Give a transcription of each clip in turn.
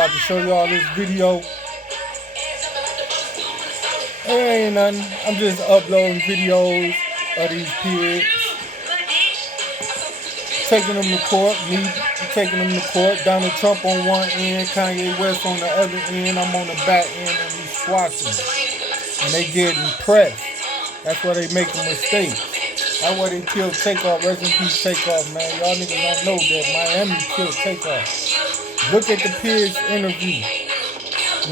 about to show y'all this video. It ain't nothing. I'm just uploading videos of these kids. Taking them to court. Me taking them to court. Donald Trump on one end, Kanye West on the other end. I'm on the back end and we squashing. And they getting pressed. That's why they making mistakes. That's why they killed Takeoff. Rest in peace, Takeoff, man. Y'all niggas don't know that Miami killed Takeoff. Look at the Pigs interview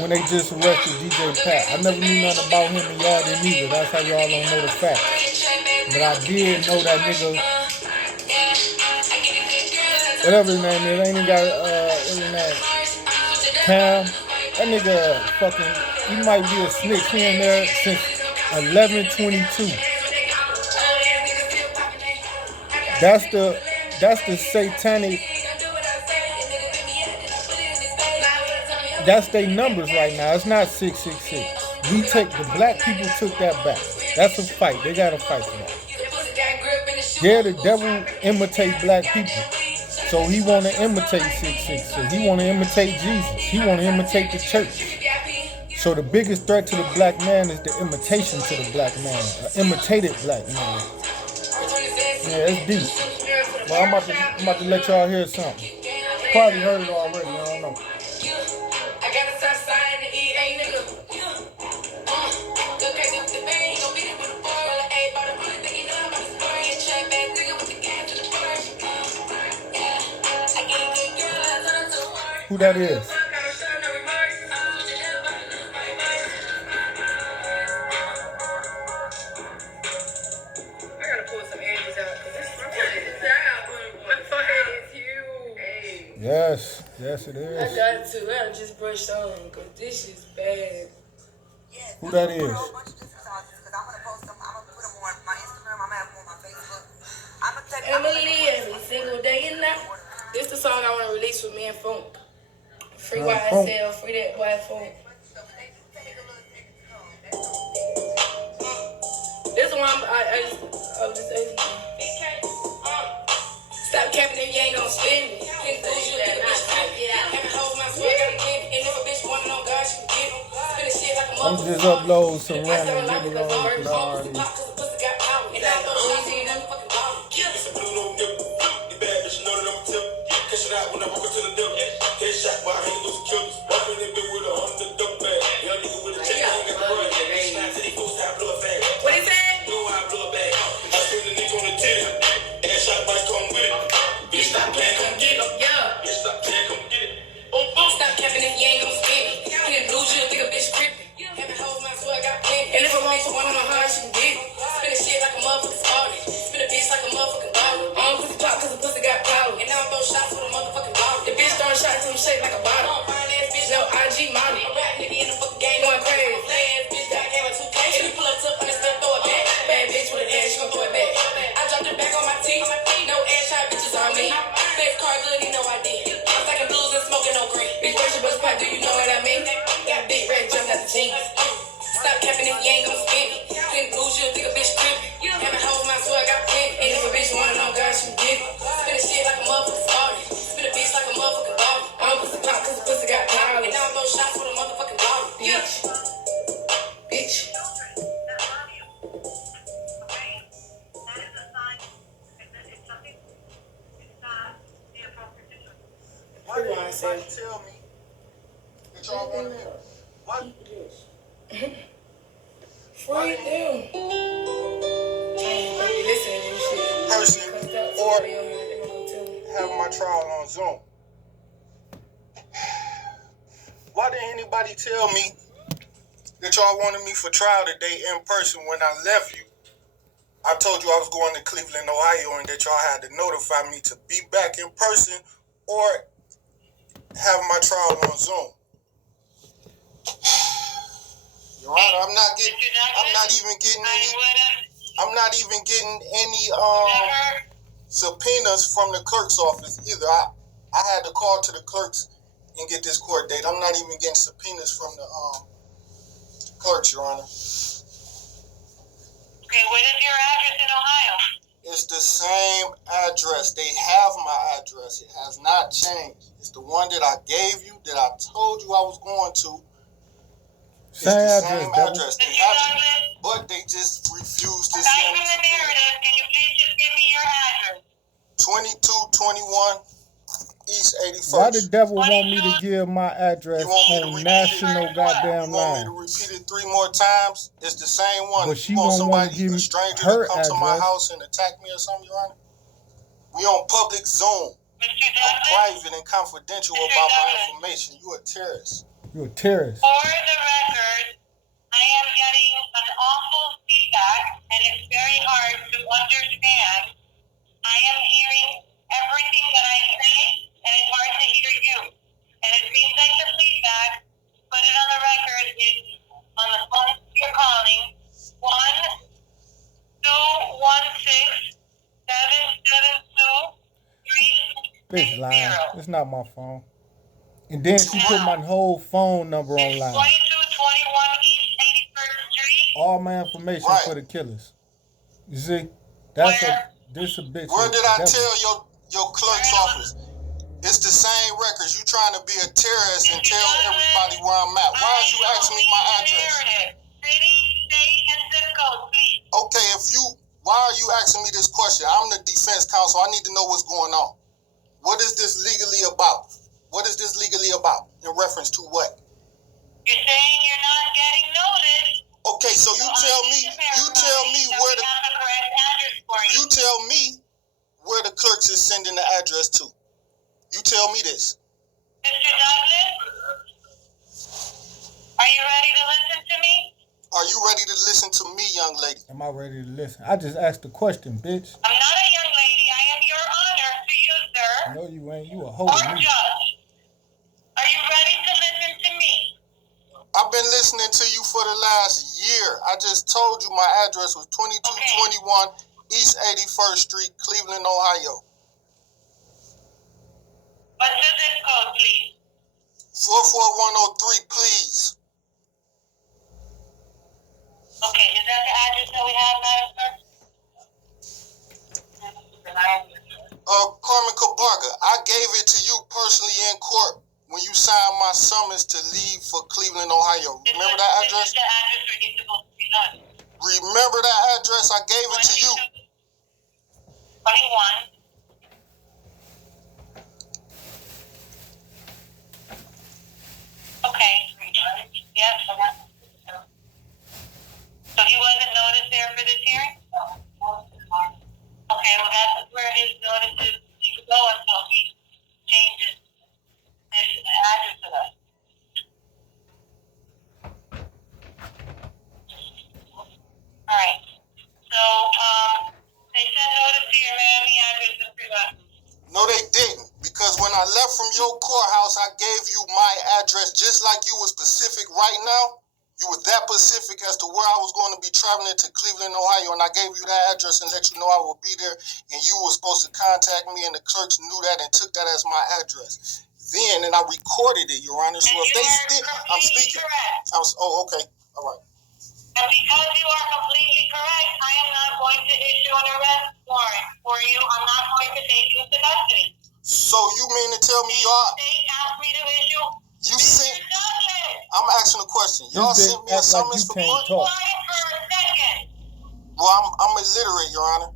when they just arrested DJ Pat. I never knew nothing about him and y'all didn't either. That's how y'all don't know the facts. But I did know that nigga, whatever his name is, ain't even got, what's his name? Cam. That nigga fucking, he might be a snitch here and there since 11/22. That's the satanic, that's their numbers right now. It's not 666. The black people took that back. That's a fight. They got to fight for that. Yeah, the devil imitate black people. So he want to imitate 666. He want to imitate Jesus. He want to imitate the church. So the biggest threat to the black man is the imitation to the black man. An imitated black man. Yeah, it's deep. Well, I'm about to let y'all hear something. Probably heard it already. I don't know. Who that is? Yes, yes it is. I got to. I just brushed on because this is bad. Who that is? Emily, every single day and night. This the song I want to release with me and Funk. Free YSL, free that white Funk. This one stop capping if you ain't gonna spend me. I'm just uploading some random videos already. Shape like a bottle. No IG model. A rap nigga in the fucking game going crazy. Last bitch got game on 2K. If you pull up tough, understand, throw it back. Bad bitch with an ass, she gon' throw it back. I dropped it back on my teeth. No ass shot bitches on me. Face car good, you know I did. I'm stacking blues and smoking no green. Bitch, where's your bus pipe? Do you know what I mean? Got big red jumping out the jeans. Stop capping if you ain't gon' spend it. Couldn't lose you, think a bitch trippin'. Having hoes, my swear I got plenty. And if a bitch wanna know, God, she get it. Spin a shit like a motherfucking starter. Spin a bitch like a motherfucking dog. Pussy pop cause the pussy got power. And now I'm throwing shots with a motherfucking dog. Bitch. Bitch. Why did anybody tell me that y'all want to be? What? Free them. Listening to this shit. Person or have my trial on Zoom. Why didn't anybody tell me that y'all wanted me for trial today in person when I left you? I told you I was going to Cleveland, Ohio, and that y'all had to notify me to be back in person or have my trial on Zoom. Your Honor, I'm not even getting any subpoenas from the clerk's office either. I had to call to the clerks and get this court date. I'm not even getting subpoenas from the clerks, Your Honor. Okay, what is your address in Ohio? It's the same address. They have my address. It has not changed. It's the one that I gave you, that I told you I was going to. It's the same address. They have it, but they just refused to send me the narrative. Can you please just give me your address? 2221 East 81st. Why the devil want me to give my address on national goddamn line? You want me to repeat it 3 more times? It's the same one. But she won't want to give me her to come to my house and attack me or something, Your Honor? We on public Zoom. I'm private and confidential about my information. You a terrorist. You a terrorist. For the record, I am getting an awful feedback, and it's very hard to understand. I am hearing everything that I say, and it's hard to hear you. And it seems like the feedback, put it on the record, is on the phone you're calling, 1-216-772-360. Bitch lying. It's not my phone. And then she put my whole phone number online. 2221 East 81st Street. All my information for the killers. You see? That's this a bitch. Where did I tell your clerk's office? It's the same records. You trying to be a terrorist and tell everybody where I'm at. Why is you asking me my address? City, state, and zip code, please. Okay, why are you asking me this question? I'm the defense counsel. I need to know what's going on. What is this legally about? What is this legally about? In reference to what? You're saying you're not getting notice. Okay, so you tell me where the clerks is sending the address to. You tell me this. Mr. Douglas, are you ready to listen to me? Are you ready to listen to me, young lady? Am I ready to listen? I just asked the question, bitch. I'm not a young lady. I am your honor to you, sir. No, you ain't. You a hoe. Or judge. Are you ready to listen to me? I've been listening to you for the last year. I just told you my address was 2221 East 81st Street, Cleveland, Ohio. What's the zip code, please? 44103, please. Okay, is that the address that we have, Madam Clerk? Carmen Cabarga, I gave it to you personally in court when you signed my summons to leave for Cleveland, Ohio. Remember that address? This is the address where he's supposed to be done. Remember that address? I gave it to you. 21. Okay. Yes. So he wasn't noticed there for this hearing? Okay, well that's where his notices need to go until he changes his address to us. Alright. So, they sent notice to your Miami address and forgot. No, they didn't. Because when I left from your courthouse, I gave you my address just like you was specific right now. You were that specific as to where I was going to be traveling to Cleveland, Ohio, and I gave you that address and let you know I would be there, and you were supposed to contact me, and the clerks knew that and took that as my address. Then, and I recorded it, Your Honor. So if they still, I'm speaking. Okay, all right. And because you are completely correct, I am not going to issue an arrest warrant for you. I'm not going to take you into custody. So you mean to tell me y'all? The state asked me to issue. You sent. I'm asking a question. Y'all sent me a summons for court? Be quiet for a second. Well, I'm illiterate, Your Honor.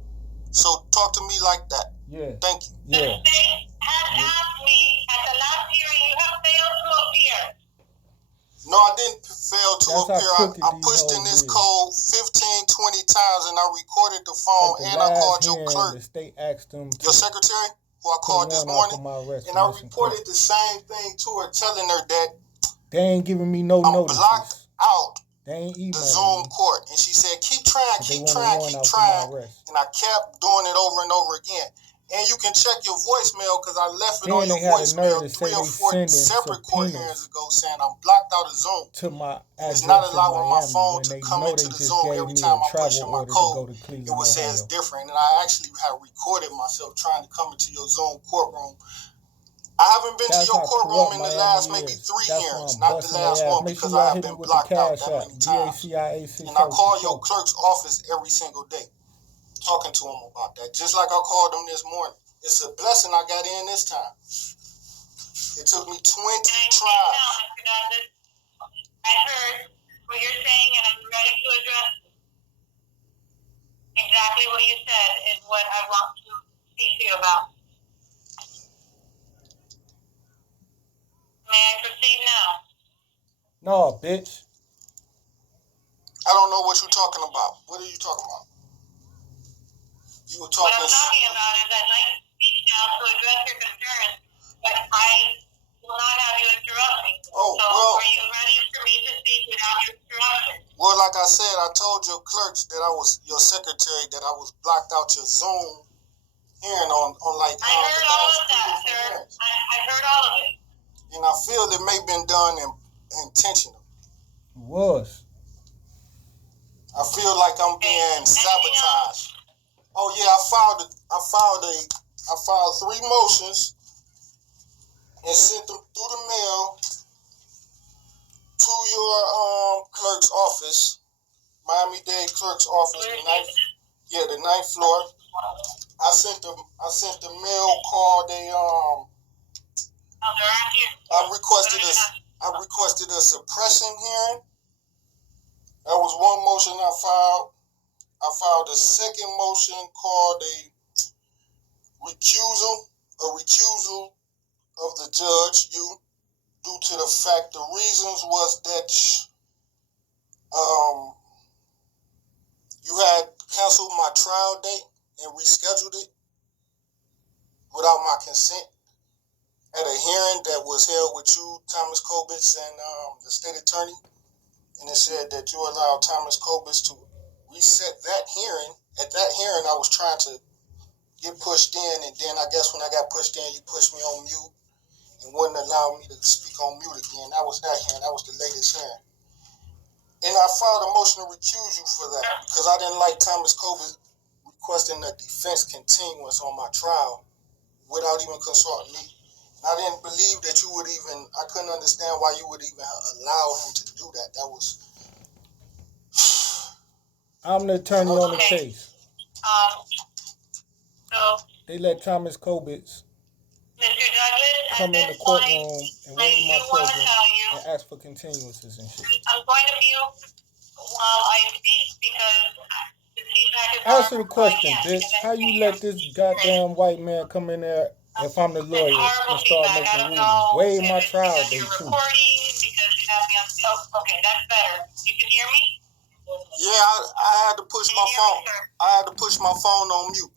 So talk to me like that. Yeah. Thank you. The state has asked me at the last hearing, you have failed to appear. No, I didn't fail to appear. I pushed in this code 15, 20 times, and I recorded the phone, and I called your clerk. The state asked them your secretary, who I called this morning, and I reported the same thing to her, telling her that they ain't giving me no notice. Blocked out they ain't the Zoom court. And she said, keep trying. And I kept doing it over and over again. And you can check your voicemail because I left it on your voicemail 3 or 4 separate court hearings ago saying I'm blocked out of Zoom. To my it's not allowing my phone to come into the Zoom every time I push in my code. It would say it's different. And I actually have recorded myself trying to come into your Zoom courtroom. I haven't been to your courtroom in the last maybe 3 hearings, not the last one, because I have been blocked out that many times. And I call your clerk's office every single day. talking to him about that. Just like I called him this morning. It's a blessing I got in this time. It took me 20 tries. I heard what you're saying, and I'm ready to address exactly what you said is what I want to speak to you about. May I proceed now? No, bitch. I don't know what you're talking about. What are you talking about? You were talking. What I'm talking about is I'd like to speak now to address your concerns, but I will not have you interrupt me. Oh, so well, are you ready for me to speak without interruption? Well, like I said, I told your clerks that I was your secretary, that I was blocked out your Zoom hearing on like. I heard all of that, sir. I heard all of it. And I feel it may have been done intentional. It was. I feel like I'm being sabotaged. Oh yeah, I filed 3 motions and sent them through the mail to your clerk's office, Miami-Dade clerk's office, the 9th floor. I sent the mail called I requested a suppression hearing. That was one motion I filed. I filed a second motion called a recusal of the judge, due to the fact the reasons was that you had canceled my trial date and rescheduled it without my consent at a hearing that was held with you, Thomas Kobitz, and the state attorney. And it said that you allowed Thomas Kobitz to reset that hearing. At that hearing, I was trying to get pushed in, and then I guess when I got pushed in, you pushed me on mute and wouldn't allow me to speak on mute again. That was that hearing. That was the latest hearing. And I filed a motion to recuse you for that because I didn't like Thomas Kobitz requesting a defense continuance on my trial without even consulting me. I didn't believe that you would even, I couldn't understand why you would even allow him to do that. That was... I'm the attorney on the case. So... They let Thomas Kobitz Mr. Douglas, come in the courtroom and waive my presence and ask for continuances and shit. I'm going to mute while I speak because the feedback is... Answer the question, bitch. How you let this goddamn white man come in there if I'm the lawyer and start making rulings? Waive my trial date too. Okay, that's better. You can hear me? Yeah, I had to push my phone. I had to push my phone on mute.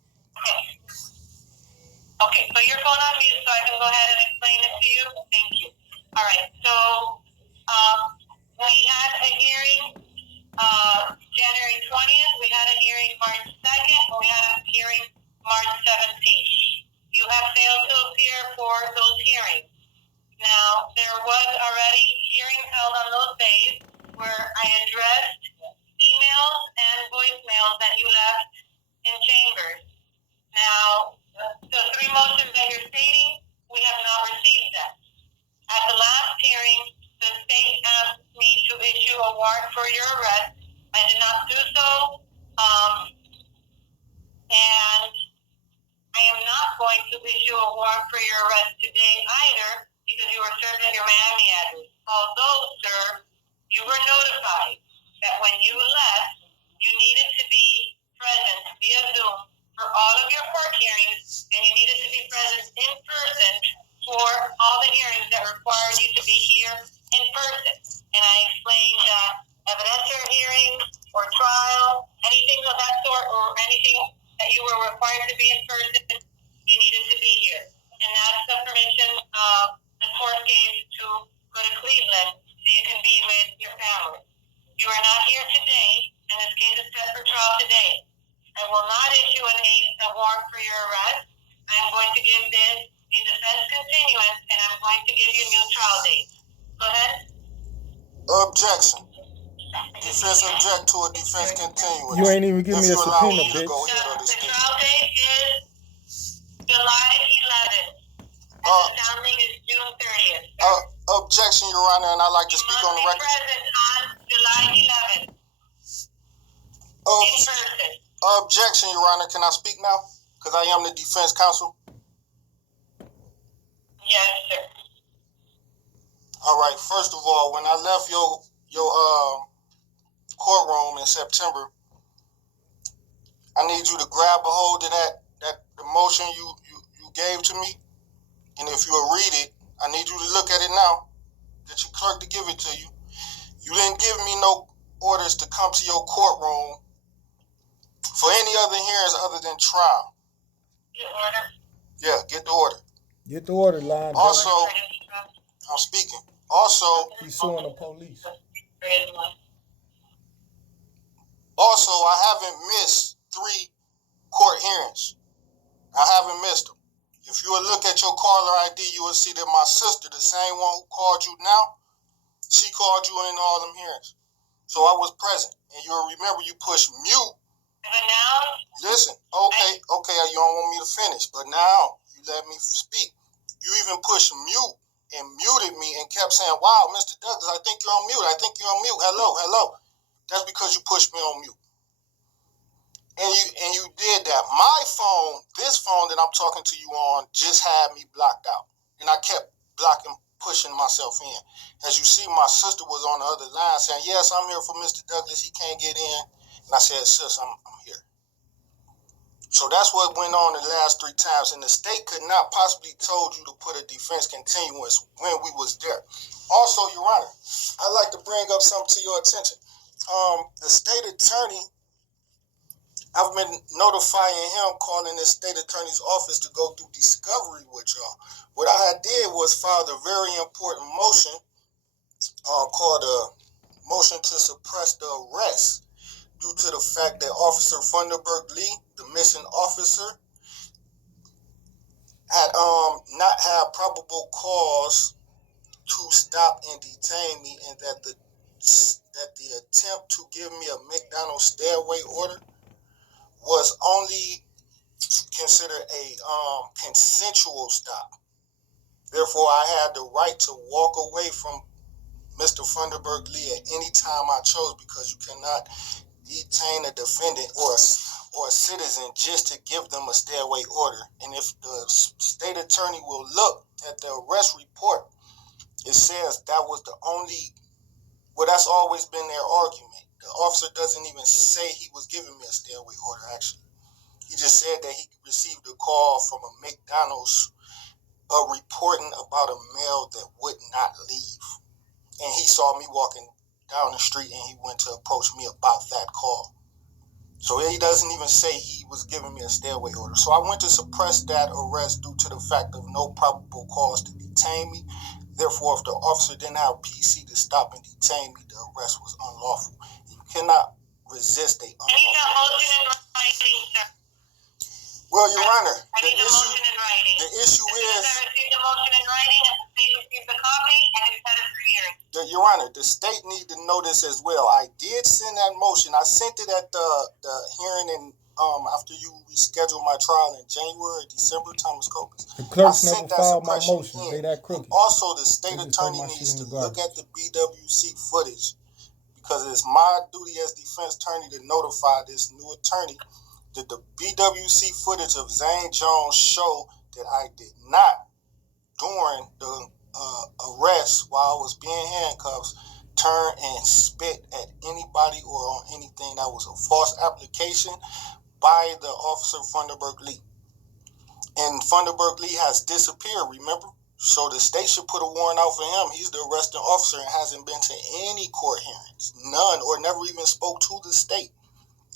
Okay, so your phone on mute so I can go ahead and explain it to you? Thank you. All right, so we had a hearing January 20th. We had a hearing March 2nd. We had a hearing March 17th. You have failed to appear for those hearings. Now, there was already hearings held on those days where I addressed emails and voicemails that you left in chambers. Now, the 3 motions that you're stating, we have not received them. At the last hearing, the state asked me to issue a warrant for your arrest. I did not do so, and I am not going to issue a warrant for your arrest today either because you were served at your Miami address. Although, sir, you were notified that when you left, you needed to be present via Zoom for all of your court hearings, and you needed to be present in person for all the hearings that required you to be here in person. And I explained that evidentiary hearings or trial, anything of that sort, or anything that you were required to be in person, you needed to be here. And that's the permission the court gave to go to Cleveland so you can be with your family. You are not here today, and this case is set for trial today. I will not issue a warrant for your arrest. I'm going to give this a defense continuance, and I'm going to give you a new trial date. Go ahead. Objection. Defense object to a defense continuance. You ain't even give me a subpoena, bitch. The trial date is July 11th. And the sounding is June 30th. Objection, Your Honor, and I'd like to speak on the record. You must be present on July 11th. In person. Objection, Your Honor. Can I speak now? Because I am the defense counsel. Yes, sir. All right. First of all, when I left your courtroom in September, I need you to grab a hold of the motion you gave to me, and if you'll read it, I need you to look at it now. Get your clerk to give it to you. You didn't give me no orders to come to your courtroom for any other hearings other than trial. Get order. Yeah, get the order. Get the order line. Also, I'm speaking. Also, he's suing the police. Also, I haven't missed 3 court hearings. I haven't missed them. If you will look at your caller ID, you will see that my sister, the same one who called you now, she called you in all them hearings. So I was present. And you'll remember you pushed mute. Listen, okay, you don't want me to finish, but now you let me speak. You even pushed mute and muted me and kept saying, wow, Mr. Douglas, I think you're on mute. I think you're on mute. Hello. That's because you pushed me on mute. And you did that. My phone, this phone that I'm talking to you on, just had me blocked out. And I kept pushing myself in. As you see, my sister was on the other line saying, yes, I'm here for Mr. Douglas. He can't get in. And I said, sis, I'm here. So that's what went on the last 3 times. And the state could not possibly told you to put a defense continuance when we was there. Also, Your Honor, I'd like to bring up something to your attention. The state attorney, I've been notifying him, calling the state attorney's office to go through discovery with y'all. What I did was filed a very important motion called a motion to suppress the arrest due to the fact that Officer Funderburg Lee, the missing officer, had not had probable cause to stop and detain me, and that the attempt to give me a McDonald's stairway order was only considered a consensual stop. Therefore, I had the right to walk away from Mr. Funderburg Lee at any time I chose, because you cannot detain a defendant or a citizen just to give them a stairway order. And if the state attorney will look at the arrest report, it says that was the only, well, that's always been their argument. The officer doesn't even say he was giving me a stairway order, actually. He just said that he received a call from a McDonald's reporting about a male that would not leave. And he saw me walking down the street and he went to approach me about that call. So he doesn't even say he was giving me a stairway order. So I went to suppress that arrest due to the fact of no probable cause to detain me. Therefore, if the officer didn't have PC to stop and detain me, the arrest was unlawful. You cannot resist a unlawful arrest. Well, Your Honor, the issue is... I received a motion in writing, and please receive the copy and set it for hearing. Your Honor, the state need to know this as well. I did send that motion. I sent it at the hearing in after you rescheduled my trial in January, December, Thomas Copus. The clerks never filed my motion. They that crooked. Also, the state attorney needs to look at the BWC footage, because it's my duty as defense attorney to notify this new attorney that the BWC footage of Zane Jones show that I did not, during the arrest while I was being handcuffed, turn and spit at anybody or on anything. That was a false application by the officer Funderburg Lee. And Funderburg Lee has disappeared, remember? So the state should put a warrant out for him. He's the arresting officer and hasn't been to any court hearings, none, or never even spoke to the state.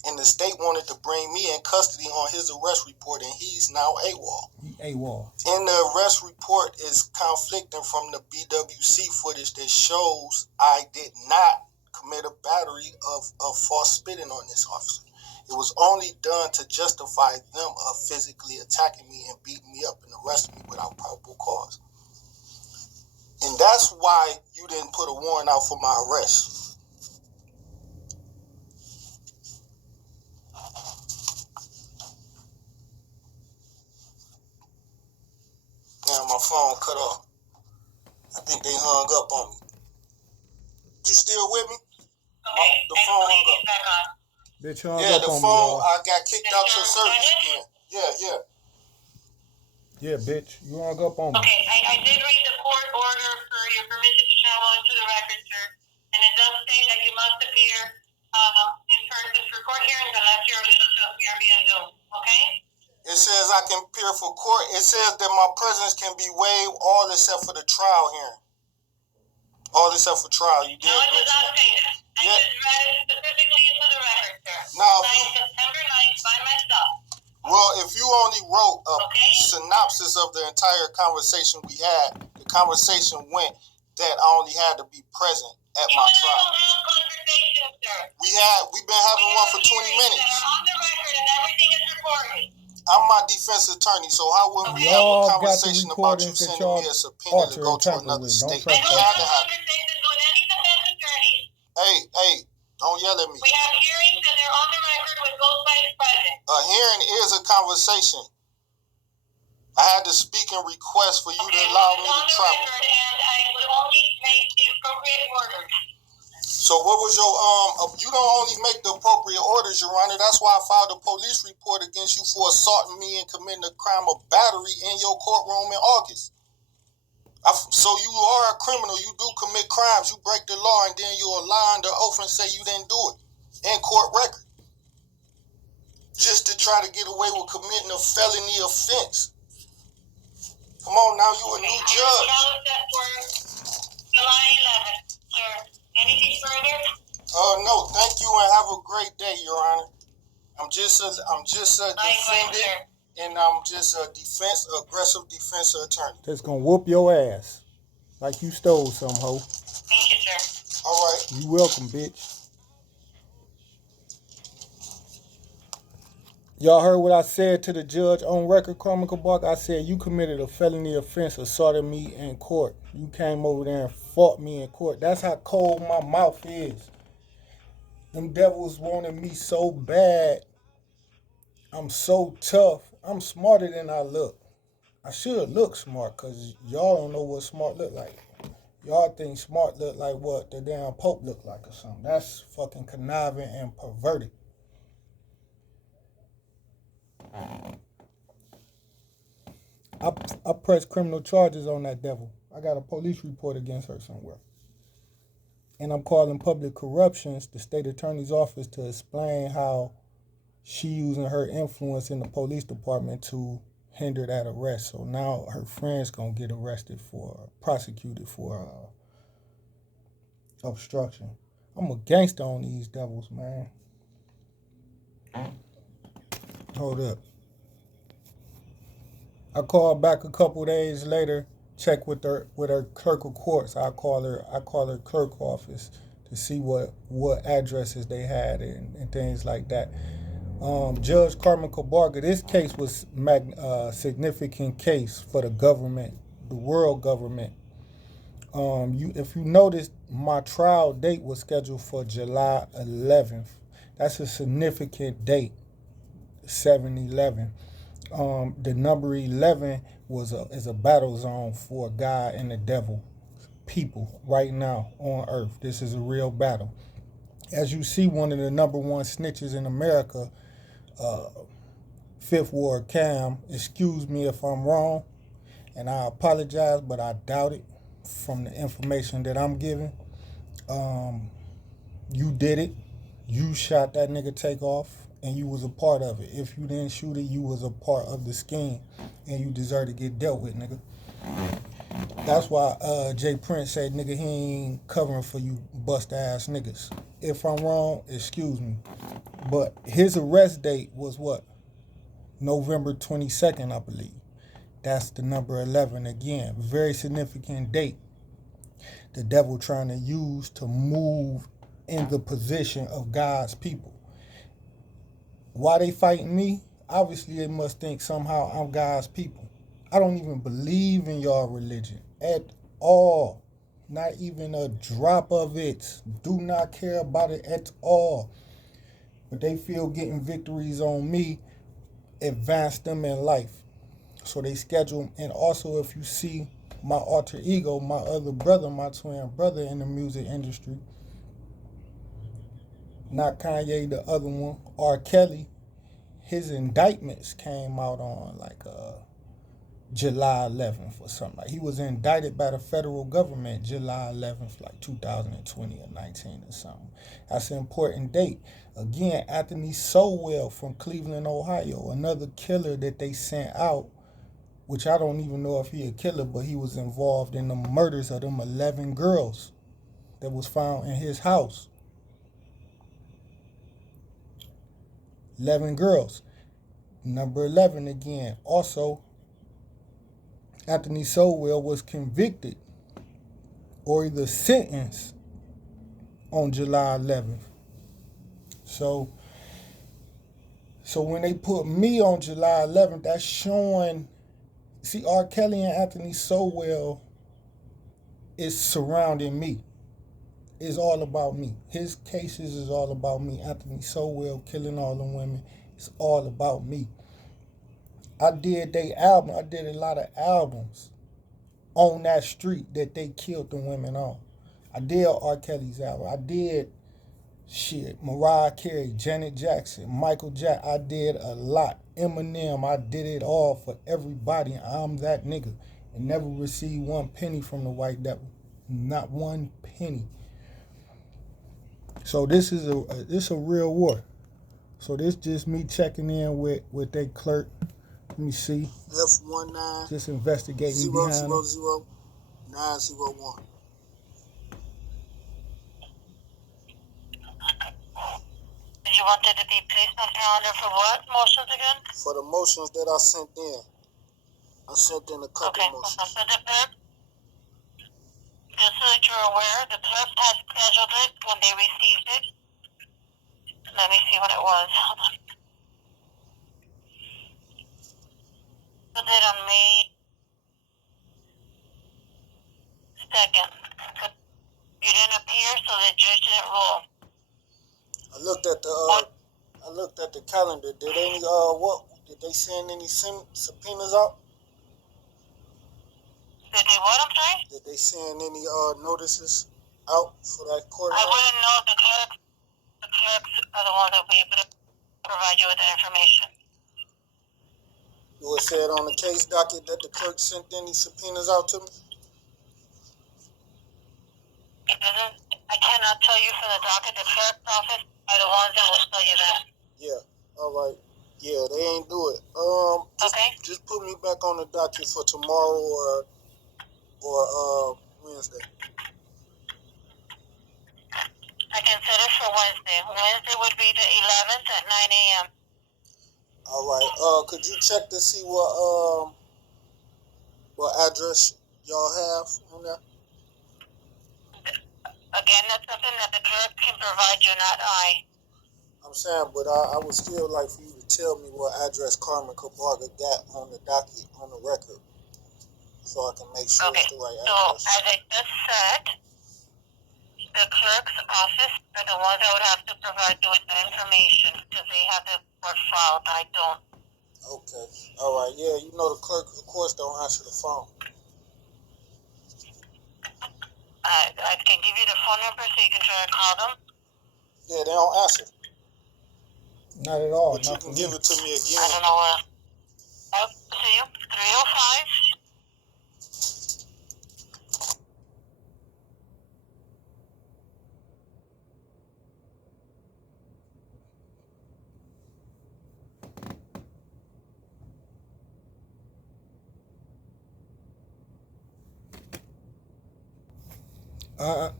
And the state wanted to bring me in custody on his arrest report, and he's now AWOL. AWOL. And the arrest report is conflicting from the BWC footage that shows I did not commit a battery of false spitting on this officer. It was only done to justify them of physically attacking me and beating me up and arresting me without probable cause. And that's why you didn't put a warrant out for my arrest. Damn, my phone cut off. I think they hung up on me. You still with me? Okay, The phone hung up. back on. Bitch, you hung Yeah, up the on me, phone, y'all. I got kicked out your service again. Yeah. Yeah, bitch, you hung up on me. Okay, I did read the court order for your permission to travel into the record, sir. And it does say that you must appear in person for court hearings unless you're able to appear via Zoom. Okay? It says I can appear for court. It says that my presence can be waived all except for the trial hearing. All except for trial. You did No, it does mention not that. say that. I just read it specifically into the record, sir. Now, Signed September 9th by myself. Well, if you only wrote a Okay. synopsis of the entire conversation we had, the conversation went that I only had to be present at You my and I trial. don't have conversations, sir. We've been having We one have for 20 hearings minutes. that are on the record and everything is recorded. I'm my defense attorney, so how would we have Y'all a got the conversation about you recordings that sending y'all me a subpoena to alter go and to tamper another with. Don't state? trust I You don't that. had have to have. conversations with any defense attorneys. Hey, don't yell at me. We have hearings and they're on the record with both sides present. A hearing is a conversation. I had to speak and request for you to allow me to travel. On the record, and I would only make the appropriate orders. So what was your you don't only make the appropriate orders, Your Honor. That's why I filed a police report against you for assaulting me and committing a crime of battery in your courtroom in August. So you are a criminal. You do commit crimes. You break the law, and then you'll lie under oath and say you didn't do it in court record, just to try to get away with committing a felony offense. Come on now, you a new judge. Set for July 11th, sir. Anything further? No, thank you, and have a great day, Your Honor. I'm just a defendant, and I'm just a aggressive defense attorney. That's gonna whoop your ass like you stole some hoe. Thank you, sir. All right. You welcome, bitch. Y'all heard what I said to the judge on record, Carmichael Bark. I said, you committed a felony offense, assaulted me in court. You came over there and fought me in court. That's how cold my mouth is. Them devils wanted me so bad. I'm so tough. I'm smarter than I look. I should look smart, because y'all don't know what smart look like. Y'all think smart look like what the damn Pope look like or something. That's fucking conniving and perverted. I pressed criminal charges on that devil. I got a police report against her somewhere. And I'm calling public corruptions, the state attorney's office, to explain how she using her influence in the police department to hinder that arrest. So now her friend's gonna get prosecuted for obstruction. I'm a gangster on these devils, man. Hold up. I called back a couple days later, check with her clerk of courts. I call her clerk office to see what addresses they had and things like that. Judge Carmichael Barker, this case was significant case for the government, the world government. If you notice, my trial date was scheduled for July 11th. That's a significant date, 7/11. The number 11 is a battle zone for God and the devil, people right now on earth. This is a real battle. As you see, one of the number one snitches in America, Fifth Ward Cam, excuse me if I'm wrong, and I apologize, but I doubt it from the information that I'm giving. You did it. You shot that nigga Takeoff, and you was a part of it. If you didn't shoot it, you was a part of the scheme, and you deserve to get dealt with, nigga. That's why Jay Prince said, nigga, he ain't covering for you bust-ass niggas. If I'm wrong, excuse me. But his arrest date was what? November 22nd, I believe. That's the number 11 again. Very significant date. The devil trying to use to move in the position of God's people. Why they fighting me? Obviously, they must think somehow I'm God's people. I don't even believe in y'all religion at all. Not even a drop of it. Do not care about it at all. But they feel getting victories on me advanced them in life. So they schedule, and also if you see my alter ego, my other brother, my twin brother in the music industry, not Kanye, the other one, R.Kelly, his indictments came out on like July 11th or something. Like he was indicted by the federal government July 11th, like 2020 or 19 or something. That's an important date. Again, Anthony Sowell from Cleveland, Ohio, another killer that they sent out, which I don't even know if he a killer, but he was involved in the murders of them 11 girls that was found in his house. 11 girls. Number 11 again. Also, Anthony Sowell was convicted or either sentenced on July 11th. So when they put me on July 11th, that's showing, see, R. Kelly and Anthony Sowell is surrounding me. It's all about me. His cases is all about me. Anthony Sowell killing all the women, it's all about me. I did their album. I did a lot of albums on that street that they killed the women on. I did R. Kelly's album. I did Mariah Carey, Janet Jackson, Michael Jackson. I did a lot. Eminem, I did it all for everybody. I'm that nigga. And never received 1 penny from the white devil. Not 1 penny. So this is a real war. So this just me checking in with their clerk. Let me see. F19. Just investigating 000-901. You wanted to be placed on calendar for what motions again? For the motions that I sent in. I sent in a couple motions. Okay, so the clerk, just so that you're aware, the clerk has scheduled it when they received it. Let me see what it was. Hold on. So did on May 2nd. But you didn't appear, so the judge didn't rule. I looked at the calendar. Did any did they send any subpoenas out? Did they what, I'm sorry? Did they send any notices out for that court? I wouldn't know. The clerks are the ones that will be able to provide you with that information. You was said on the case docket that the clerk sent any subpoenas out to me? It doesn't. I cannot tell you from the docket. The clerk's office are the ones that will tell you that. Yeah. All right. Yeah, they ain't do it. Just put me back on the docket for tomorrow or Wednesday. I can set it for Wednesday. Wednesday would be the 11th at 9 a.m. All right. Could you check to see what address y'all have on there? Again, that's something that the clerk can provide you, not I. I'm saying, but I would still like for you to tell me what address Carmen Cabarga got on the docket, on the record, so I can make sure it's the right address. So, as I just said, the clerk's office are the ones that would have to provide you with the information because they have the court filed. I don't. Okay. All right. Yeah, you know the clerk, of course, don't answer the phone. I can give you the phone number so you can try to call them. Yeah, they don't answer. Not at all. But you can give it to me again. I don't know where. I'll see you. 305.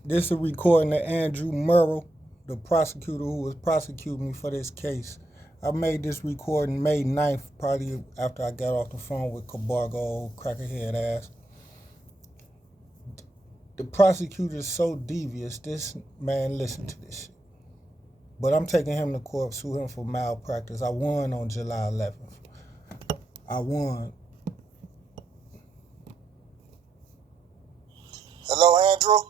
This is a recording of Andrew Morrow, the prosecutor who was prosecuting me for this case. I made this recording May 9th, probably after I got off the phone with Cabarga, old crackerhead ass. The prosecutor's so devious, this man listened to this shit. But I'm taking him to court, sue him for malpractice. I won on July 11th. I won. Hello, Andrew?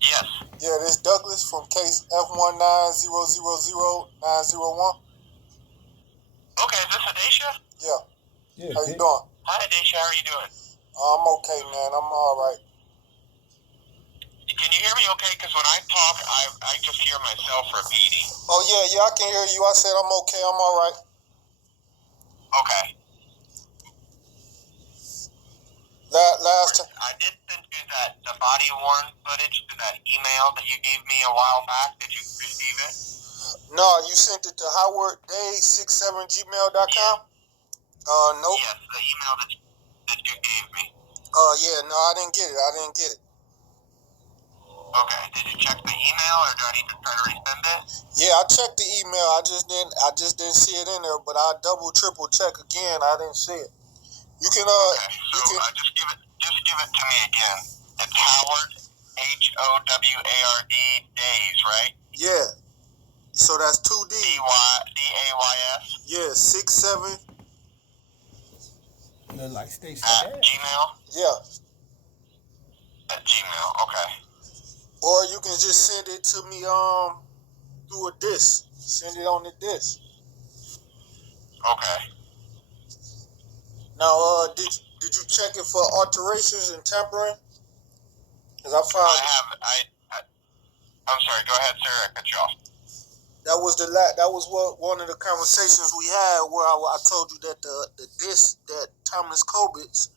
Yes. Yeah, this is Douglas from case F19000-901. Okay, is this Dacia? Yeah. Yeah, How you doing? Hi, Dacia. How are you doing? I'm okay, man. I'm all right. Yeah, Can you hear me okay? Because when I talk, I just hear myself repeating. Oh, yeah, I can hear you. I said I'm okay. I'm all right. Okay. Last time. I did send you the body worn footage to that email that you gave me a while back. Did you receive it? No, you sent it to howardday67gmail.com? Nope. Yes, the email that you gave me. Yeah, no, I didn't get it. Okay. Did you check the email, or do I need to try to resend it? Yeah, I checked the email. I just didn't see it in there, but I triple check again. I didn't see it. You can Okay, so just give it to me again. It's Howard, HOWARD days, right? Yeah. So that's 2 D. DAYS. Yeah, 67. Look like Stacy At Dash. Gmail. Yeah. At Gmail. Okay. Or you can just send it to me through a disc. Send it on the disc. Okay. Now, did you check it for alterations and tampering? Because I found I'm sorry. Go ahead, sir. I cut you off. that was one of the conversations we had where I told you that the disc that Thomas Kobitz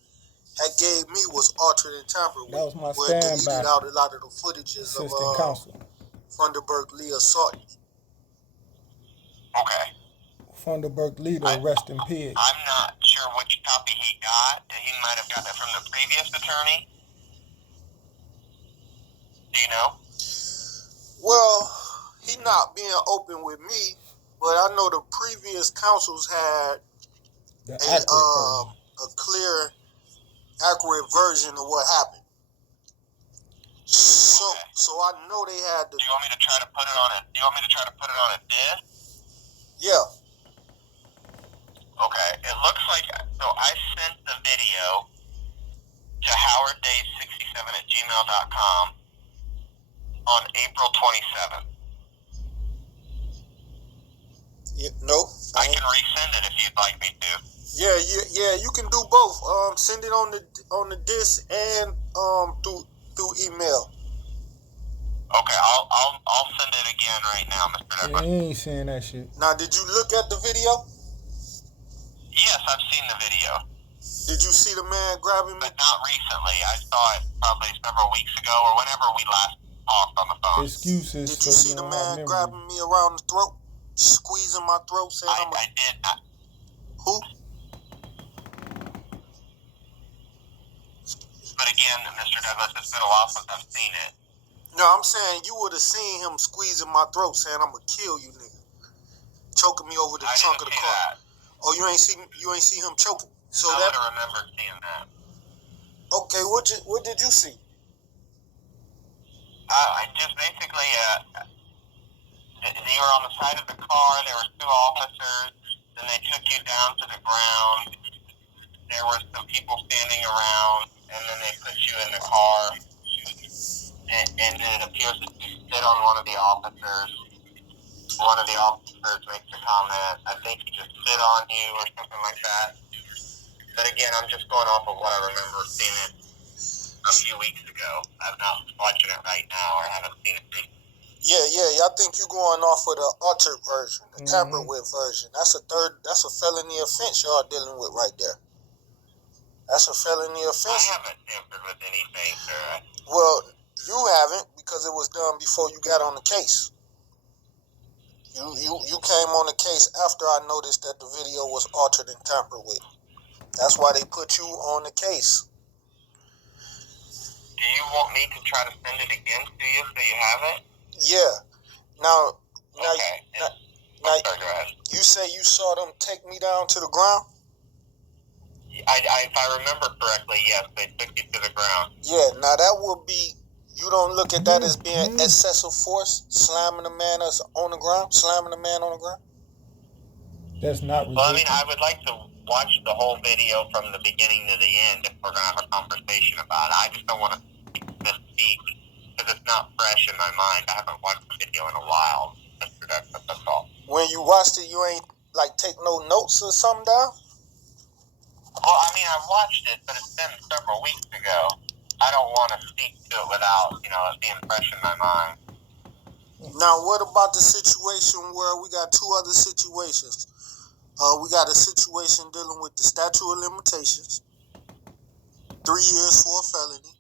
had gave me was altered and tampered with. That was my where it deleted standby. out a lot of the footages Assistant of counsel. Funderburg Lee assault. Okay. Funderburg leader, rest in peace. I'm not sure which copy he got. He might have gotten it from the previous attorney. Do you know? Well, he not being open with me, but I know the previous counsels had a clear, accurate version of what happened. So I know they had the. Do you want me to try to put it on a? Do you want me to try to put it on a disc? Yeah. Okay. It looks like I sent the video to howardday67@gmail.com on April 27th. Yeah, nope. I can resend it if you'd like me to. Yeah. You can do both. Send it on the disc and through email. Okay, I'll send it again right now, Mr. Douglas. Yeah, he ain't saying that shit. Now, did you look at the video? Yes, I've seen the video. Did you see the man grabbing me? But not recently. I saw it probably several weeks ago or whenever we last talked on the phone. Excuses. Did you see the man grabbing me around the throat, squeezing my throat, saying I did not. Who? But again, Mr. Douglas, it's been a while since I've seen it. No, I'm saying you would have seen him squeezing my throat, saying I'm gonna kill you, nigga, choking me over the trunk of the car. That. Oh, you ain't see him choking. So I that. would have remembered seeing that. Okay, what did you see? I just basically, you were on the side of the car. There were two officers. Then they took you down to the ground. There were some people standing around, and then they put you in the car. And it appears that you sit on one of the officers. One of the officers makes a comment. I think he just sit on you or something like that. But again, I'm just going off of what I remember seeing it a few weeks ago. I'm not watching it right now, or haven't seen it recently. Yeah. I think you're going off of the altered version, the tampered with version. That's a felony offense y'all dealing with right there. That's a felony offense. I haven't tampered with anything, sir. Well, you haven't, because it was done before you got on the case. You came on the case after I noticed that the video was altered and tampered with. That's why they put you on the case. Do you want me to try to send it again to you so you have it? Yeah. Now, Okay. now Sorry, go ahead. you say you saw them take me down to the ground? If I remember correctly, yes, they took you to the ground. Yeah, now that would be, you don't look at that as being excessive force, slamming a man on the ground? That's not ridiculous. Well, I mean, I would like to watch the whole video from the beginning to the end if we're going to have a conversation about it. I just don't want to misspeak because it's not fresh in my mind. I haven't watched the video in a while. That's all. When you watched it, you ain't, take no notes or something down? Well, I mean, I watched it, but it's been several weeks ago. I don't want to speak to it without, it being fresh in my mind. Now, what about the situation where we got two other situations? We got a situation dealing with the statute of limitations, 3 years for a felony.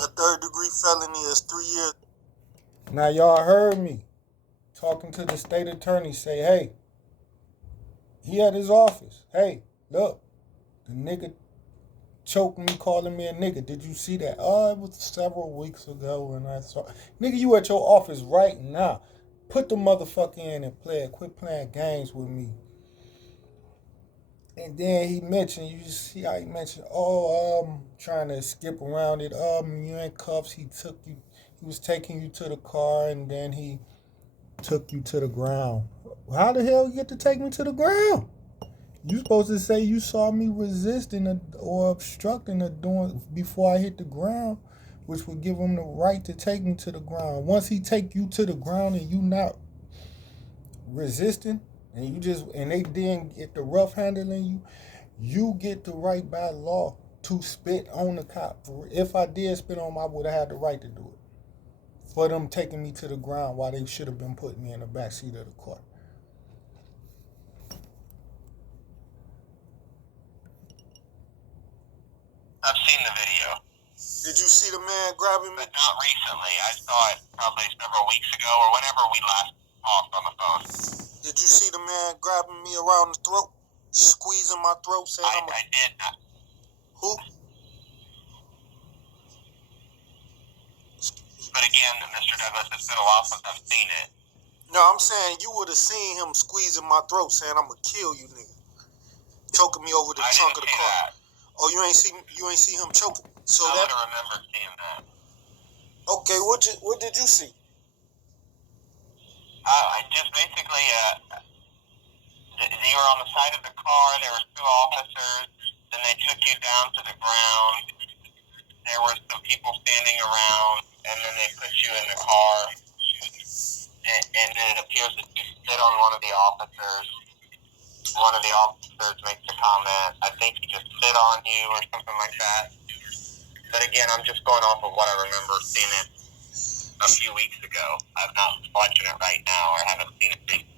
A third-degree felony is 3 years. Now, y'all heard me talking to the state attorney say, hey, he at his office. Hey, look, the nigga choked me, calling me a nigga. Did you see that? Oh, it was several weeks ago when I saw. Nigga, you at your office right now. Put the motherfucker in and play it. Quit playing games with me. And then he mentioned, you see how he mentioned, trying to skip around it. You in cuffs. He was taking you to the car, and then he took you to the ground. How the hell you get to take me to the ground? You supposed to say you saw me resisting or obstructing the doing before I hit the ground, which would give him the right to take me to the ground. Once he take you to the ground and you not resisting, and they didn't get the rough handling you get the right by law to spit on the cop. If I did spit on him, I would have had the right to do it. For them taking me to the ground while they should have been putting me in the back seat of the car. I've seen the video. Did you see the man grabbing me? But not recently. I saw it probably several weeks ago or whenever we last talked on the phone. Did you see the man grabbing me around the throat, squeezing my throat, saying I did not. Who? But again, Mr. Douglas, it's been a while since I've seen it. No, I'm saying you would have seen him squeezing my throat, saying I'm gonna kill you, nigga. Choking me over the trunk of the car. That. Oh, you ain't see him choking. So I that. would have remembered seeing that. Okay, what did you see? I just basically, you were on the side of the car. There were two officers. Then they took you down to the ground. There were some people standing around, and then they put you in the car. And then it appears that you sit on one of the officers. One of the officers makes a comment. I think he just sit on you or something like that. But again, I'm just going off of what I remember seeing it a few weeks ago. I'm not watching it right now or haven't seen it recently.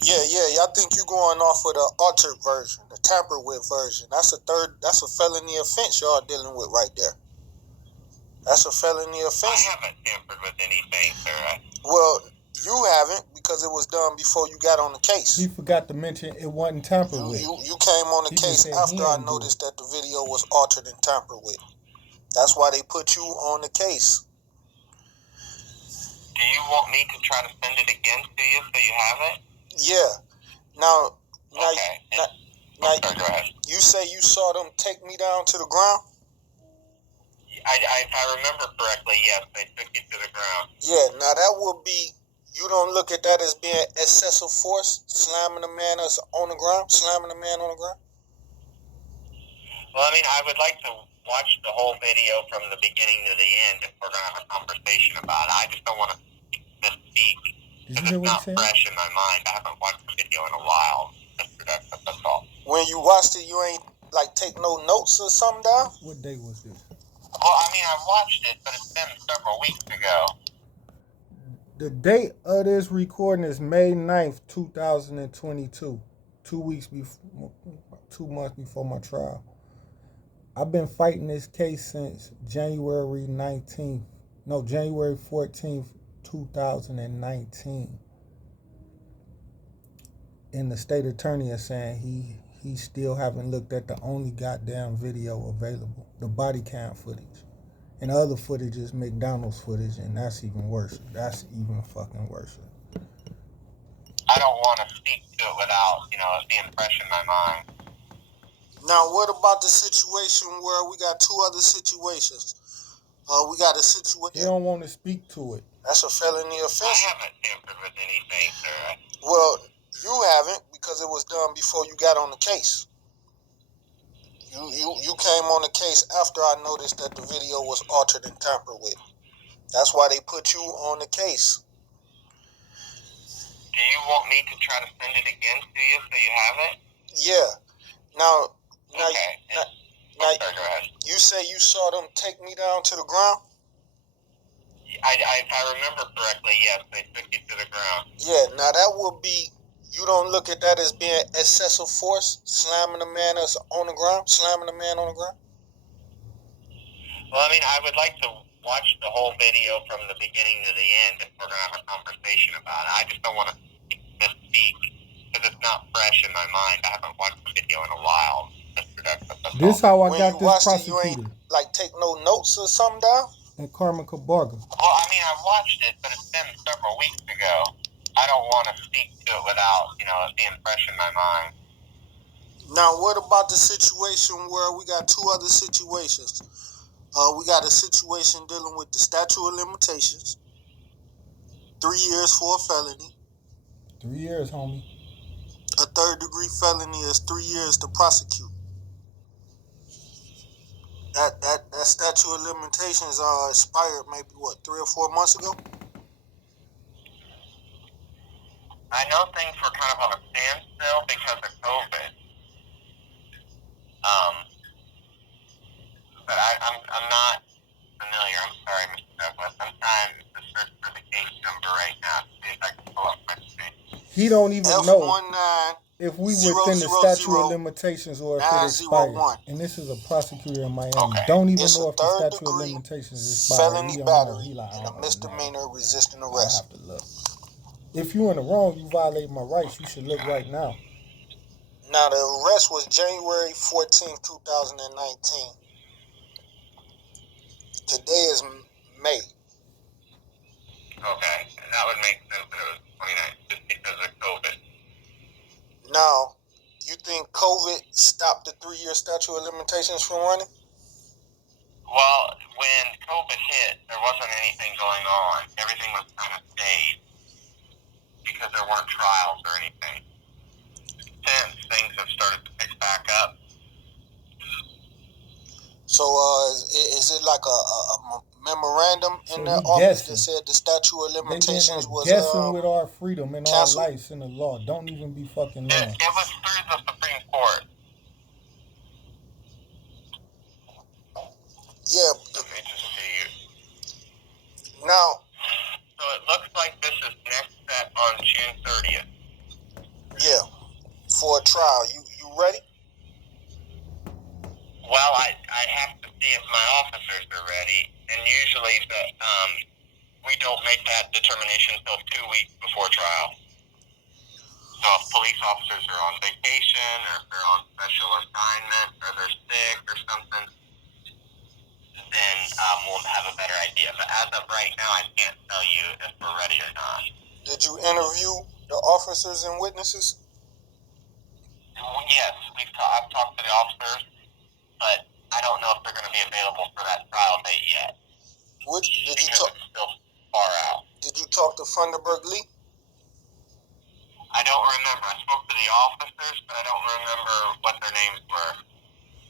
Yeah. I think you're going off of the altered version, the tampered with version. That's a felony offense y'all dealing with right there. That's a felony offense. I haven't tampered with anything, sir. Well, you haven't because it was done before you got on the case. He forgot to mention it wasn't tampered with. You came on the case after I noticed that the video was altered and tampered with. That's why they put you on the case. Do you want me to try to send it again to you so you have it? Yeah. Now, okay. Now, sorry, go ahead. You say you saw them take me down to the ground? If I remember correctly, yes, they took you to the ground. Yeah, now that would be, you don't look at that as being excessive force, slamming a man on the ground? Well, I mean, I would like to watch the whole video from the beginning to the end if we're going to have a conversation about it. I just don't want to misspeak because it's not fresh in my mind. I haven't watched the video in a while. That's all. When you watched it, you ain't take no notes or something down? What day was this? Well, I mean, I watched it, but it's been several weeks ago. The date of this recording is May 9th, 2022. 2 months before my trial. I've been fighting this case since January 14th, 2019. And the state attorney is saying he still haven't looked at the only goddamn video available, the body cam footage. And the other footage is McDonald's footage, and that's even worse. That's even fucking worse. I don't want to speak to it without, it being fresh in my mind. Now, what about the situation where we got two other situations? We got a situation. They don't want to speak to it. That's a felony offense. I haven't tampered with anything, sir. Well, you haven't because it was done before you got on the case. You came on the case after I noticed that the video was altered and tampered with. That's why they put you on the case. Do you want me to try to send it again to you so you have it? Yeah. Now, okay. Sorry, go ahead. You You say you saw them take me down to the ground? If I remember correctly, yes, they took you to the ground. Yeah, now that would be, you don't look at that as being excessive force, slamming a man that's on the ground, slamming a man on the ground? Well, I mean, I would like to watch the whole video from the beginning to the end if we're going to have a conversation about it. I just don't want to misspeak because it's not fresh in my mind. I haven't watched the video in a while. This how I When got you this watched it, you prosecutor. ain't, like, take no notes or something down? And cabarga. Well, I mean, I watched it, but it's been several weeks ago. I don't want to speak to it without, it being fresh in my mind. Now, what about the situation where we got two other situations? We got a situation dealing with the statute of limitations, 3 years for a felony. 3 years, homie. A third-degree felony is 3 years to prosecute. That statute of limitations expired maybe, 3 or 4 months ago? I know things were kind of on a standstill because of COVID. But I'm not familiar. I'm sorry, Mr. Douglas. I'm trying to search for the case number right now to see if I can pull up my screen. He don't even know F19 if we within the statute of limitations or if it expired. 901. And this is a prosecutor in Miami. Okay. Don't even It's know a if the statute of third-degree limitations expired. felony He don't know. battery He like, and a misdemeanor resisting I arrest. have to look. If you in the wrong, you violate my rights. You should look right now. Now, the arrest was January 14, 2019. Today is May. Okay, that would make sense that it was 29, just because of COVID. Now, you think COVID stopped the 3-year statute of limitations from running? Well, when COVID hit, there wasn't anything going on. Everything was kind of stayed because there weren't trials or anything. Since, things have started to pick back up. So, is it like a memorandum in their he office guessing. that said the statute of They been limitations was guessing with our freedom and canceled? our lives in the law. Don't even be fucking lying. It was through the Supreme Court. Yeah. Let me just see. Now, So it looks like this is next set on June 30th. yeah, for a trial. You ready? Well, I have to see if my officers are ready, and usually we don't make that determination until 2 weeks before trial. So if police officers are on vacation, or if they're on special assignment, or they're sick or something, then we'll have a better idea. But as of right now, I can't tell you if we're ready or not. Did you interview the officers and witnesses? Yes, I've talked to the officers, but I don't know if they're going to be available for that trial date yet. Did you because talk? it's still far out. Did you talk to Funderburg Lee? I don't remember. I spoke to the officers, but I don't remember what their names were.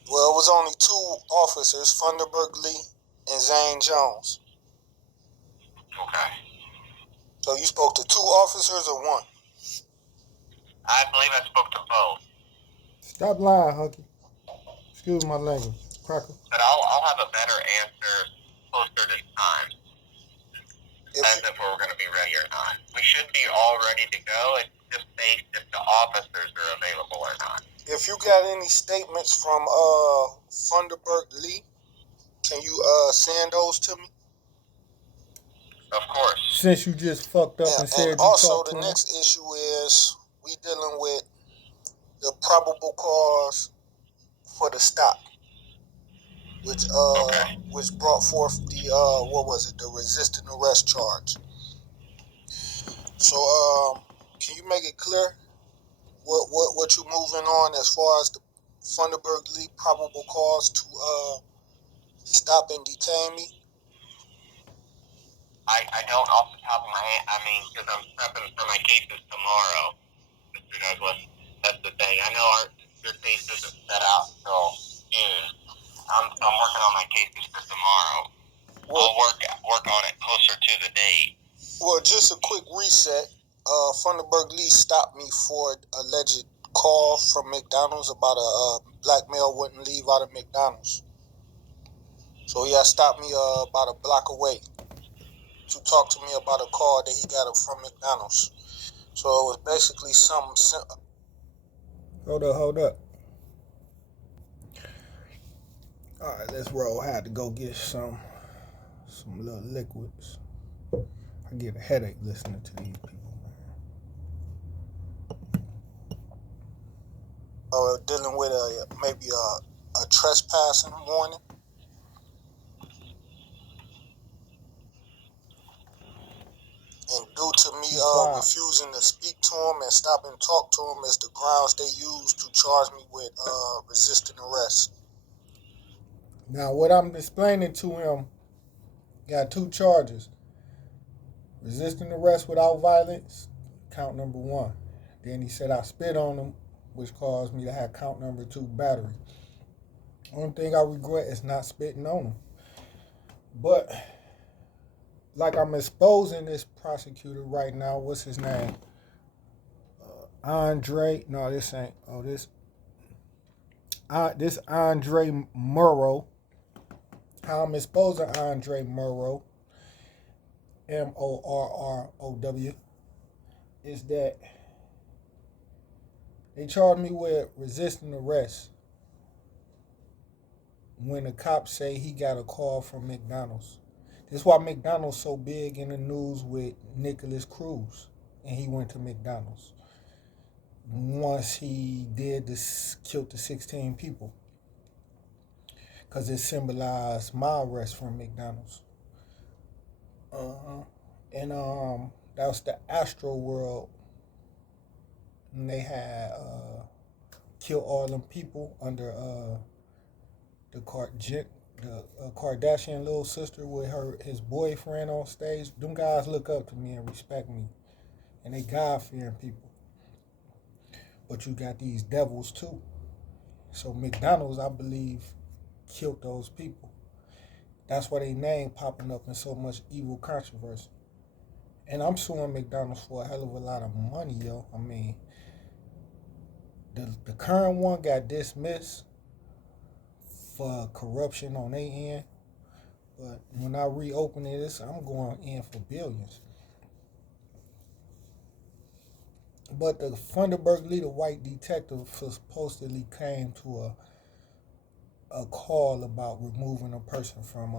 Well, it was only 2 officers, Funderburg Lee and Zane Jones. Okay. So you spoke to 2 officers or 1? I believe I spoke to both. Stop lying, Hunky. Excuse my language. Cracker. But I'll have a better answer closer to time. As if we're going to be ready or not. We should be all ready to go. It's just based if the officers are available or not. If you got any statements from Funderburg Lee, can you send those to me? Of course. Since you just fucked up and said and you also talked the to him. next issue is we dealing with the probable cause for the stop, which brought forth the the resisting arrest charge. So can you make it clear what you moving on as far as the Funderburg Lee probable cause to stop and detain me? I don't off the top of my head. I mean, because I'm prepping for my cases tomorrow, Mr. Douglas. That's the thing. I know your case isn't set out until June. I'm working on my cases for tomorrow. I'll work on it closer to the date. Well, just a quick reset. Funderburg Lee stopped me for alleged call from McDonald's about a black male wouldn't leave out of McDonald's. So he had stopped me about a block away to talk to me about a call that he got from McDonald's. So it was basically something. Hold up. All right, let's roll. I had to go get some little liquids. I get a headache listening to these people, man. Dealing with maybe a trespassing warning. And due to me refusing to speak to him and stop and talk to him is the grounds they use to charge me with resisting arrest. Now, what I'm explaining to him, got 2 charges. Resisting arrest without violence, count number 1. Then he said I spit on him, which caused me to have count number 2, battery. Only thing I regret is not spitting on him. But, like I'm exposing this prosecutor right now, what's his name? Andre, no, this ain't, this Andre Morrow. How I'm exposing Andre Morrow, Morrow, is that they charged me with resisting arrest when the cops say he got a call from McDonald's. This is why McDonald's so big in the news with NIKOLAS CRUZ, and he went to McDonald's once he killed the 16 people, because it symbolized my arrest from McDonald's. And that was the Astro World, and they had killed all them people under the Kardashian little sister with his boyfriend on stage. Them guys look up to me and respect me, and they God-fearing people. But you got these devils too. So McDonald's, I believe, killed those people. That's why they name popping up in so much evil controversy. And I'm suing McDonald's for a hell of a lot of money, yo. I mean, the current one got dismissed for corruption on their end. But when I reopen this, I'm going in for billions. But the Funderburg leader, white detective, supposedly came to a call about removing a person from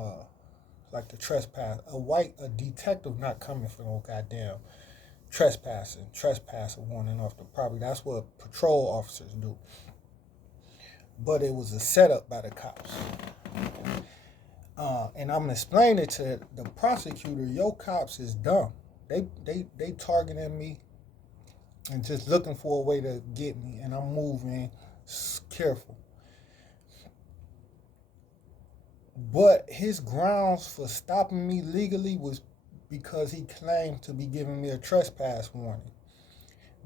like the trespass. A detective not coming for no goddamn trespasser warning off the property. That's what patrol officers do. But it was a setup by the cops. And I'm explaining to the prosecutor, your cops is dumb. They targeting me and just looking for a way to get me, and I'm moving careful. But his grounds for stopping me legally was because he claimed to be giving me a trespass warning.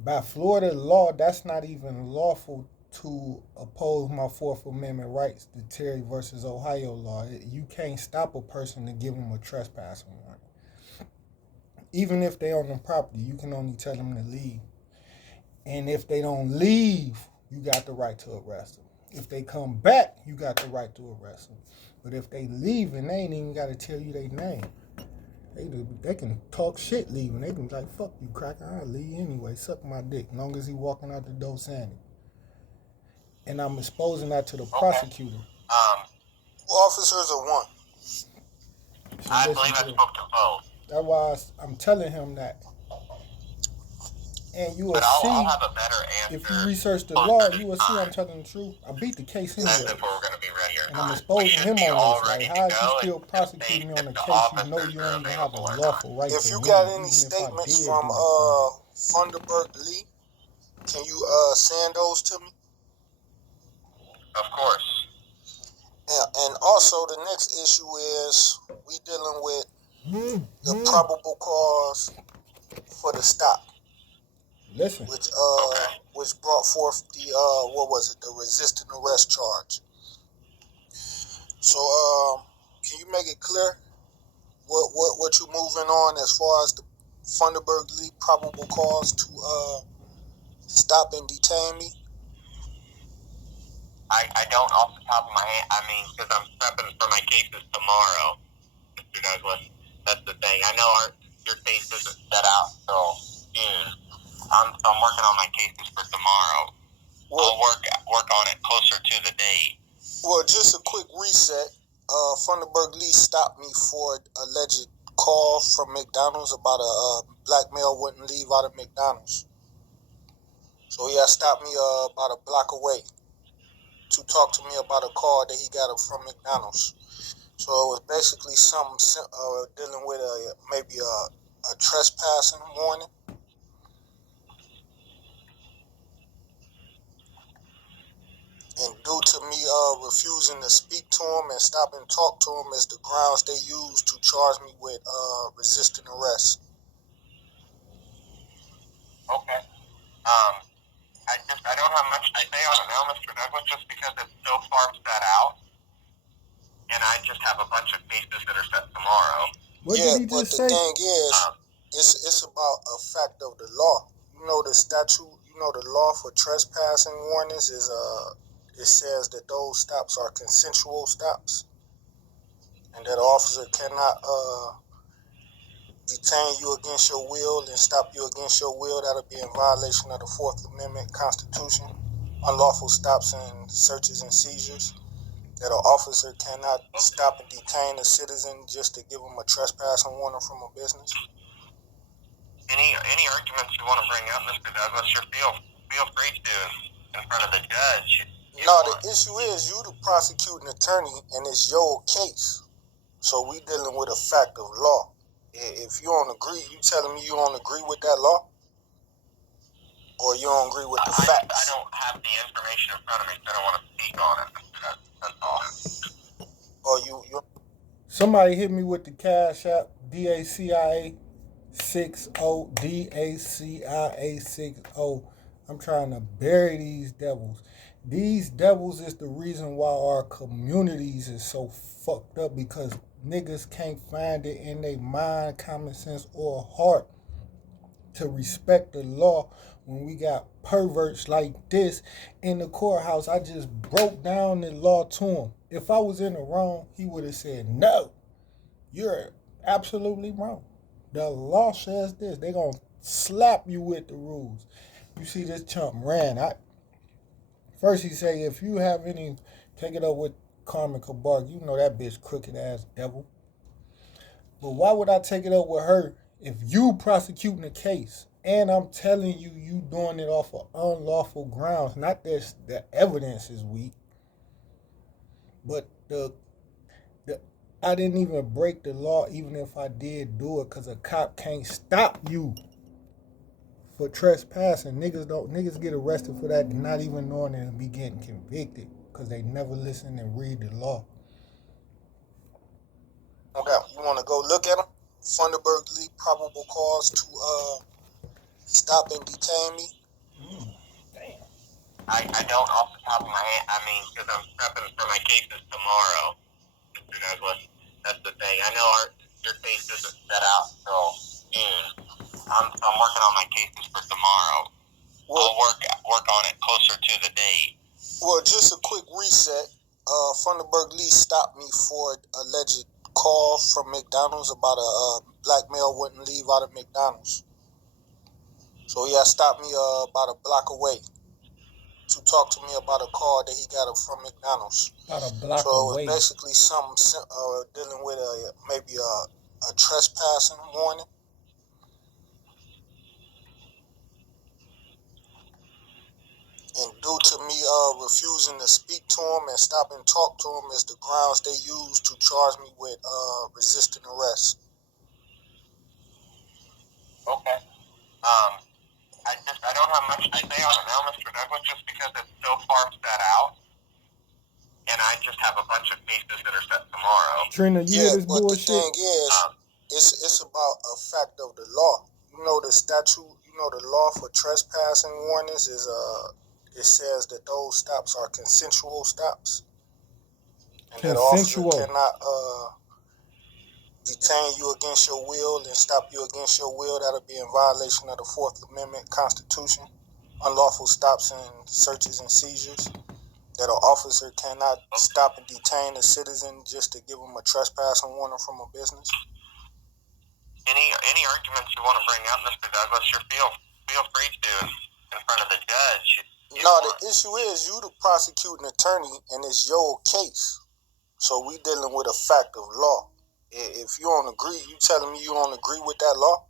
By Florida law, that's not even lawful to oppose my Fourth Amendment rights, the Terry versus Ohio law. You can't stop a person to give them a trespass warning. Even if they're on the property, you can only tell them to leave. And if they don't leave, you got the right to arrest them. If they come back, you got the right to arrest them. But if they leave and they ain't even got to tell you their name, they can talk shit leaving. They can be like, fuck you, cracker, I'll leave anyway. Suck my dick, as long as he walking out the door saying it. And I'm exposing that to the prosecutor. Officers are one. So I believe I spoke to both. That's why I'm telling him that. And you will see, I'll have a better answer. if you research the law, you will see I'm telling the truth. I beat the case anyway. That's if we're going to be ready or And I'm not. exposing him on this. Like, how is you go, still prosecuting me on a case you know you don't even have a lawful right to win? If you got any statements from Funderburg Lee, can you send those to me? Of course. And also the next issue is we dealing with the probable cause for the stop. Listen. Which brought forth the the resisting arrest charge. So can you make it clear what you moving on as far as the Funderburg Lee probable cause to stop and detain me? I don't off the top of my head. I mean, because I'm prepping for my cases tomorrow, Mr. Douglas. That's the thing. I know your case isn't set out till June. I'm working on my cases for tomorrow. I'll work on it closer to the date. Well, just a quick reset. Funderburg Lee stopped me for alleged call from McDonald's about a black male wouldn't leave out of McDonald's. So he had stopped me about a block away to talk to me about a call that he got from McDonald's. So it was basically something dealing with maybe a trespassing warning. And due to me refusing to speak to him and stop and talk to him as the grounds they used to charge me with resisting arrest. Okay. I don't have much to say on it now, Mr. Douglas, just because it's so far set out. And I just have a bunch of cases that are set tomorrow. What did he just say? The thing is, it's about a fact of the law. You know the statute, the law for trespassing warnings is it says that those stops are consensual stops. And that an officer cannot detain you against your will and stop you against your will. That'll be in violation of the 4th Amendment Constitution. Unlawful stops and searches and seizures. That an officer cannot stop and detain a citizen just to give him a trespassing warning from a business. Any arguments you want to bring up, Mr. Douglas, feel free to in front of the judge. No, the issue is you the prosecuting attorney and it's your case. So we dealing with a fact of law. If you don't agree, you telling me you don't agree with that law? Or you don't agree with the facts? I don't have the information in front of me, so I don't want to speak on it. That's all. Or you Somebody hit me with the CASHAPP DACIA60 DACIA60. I'm trying to bury these devils. These devils is the reason why our communities is so fucked up, because niggas can't find it in their mind, common sense, or heart to respect the law when we got perverts like this in the courthouse. I just broke down the law to him. If I was in the wrong, he would have said, no, you're absolutely wrong. The law says this. They gonna slap you with the rules. You see this chump ran. First he say, if you have any, take it up with Carmen Cabarga. You know that bitch crooked ass devil. But why would I take it up with her if you prosecuting the case and I'm telling you doing it off of unlawful grounds? Not that the evidence is weak, but I didn't even break the law, even if I did do it, because a cop can't stop you for trespassing. Niggas get arrested for that, not even knowing they'll be getting convicted because they never listen and read the law. Okay, you want to go look at them? Funderburg Lee probable cause to stop and detain me. Damn. I don't off the top of my head. I mean, because I'm prepping for my cases tomorrow, Mr. Douglas. That's the thing. I know your case isn't set out till June. I'm working on my cases for tomorrow. I'll work on it closer to the date. Well, just a quick reset. Funderburg Lee stopped me for alleged call from McDonald's about a black male wouldn't leave out of McDonald's. So he had stopped me about a block away to talk to me about a call that he got from McDonald's. About a block so away. It was basically something dealing with maybe a trespassing warning. And due to me refusing to speak to him and stop and talk to him as the grounds they used to charge me with resisting arrest. Okay. I don't have much to say on it now, Mr. Douglas, just because it's so far set out. And I just have a bunch of cases that are set tomorrow. Trina, you hear this but bullshit? The thing is, it's about a fact of the law. You know the statute, the law for trespassing warnings is it says that those stops are consensual stops. And that officer cannot detain you against your will and stop you against your will. That'll be in violation of the 4th Amendment Constitution. Unlawful stops and searches and seizures. that an officer cannot stop and detain a citizen just to give him a trespassing warning from a business? Any arguments you want to bring up, Mr. Douglas, feel free to in front of the judge. No, the issue is you the prosecuting attorney and it's your case. So we dealing with a fact of law. If you don't agree, you telling me you don't agree with that law?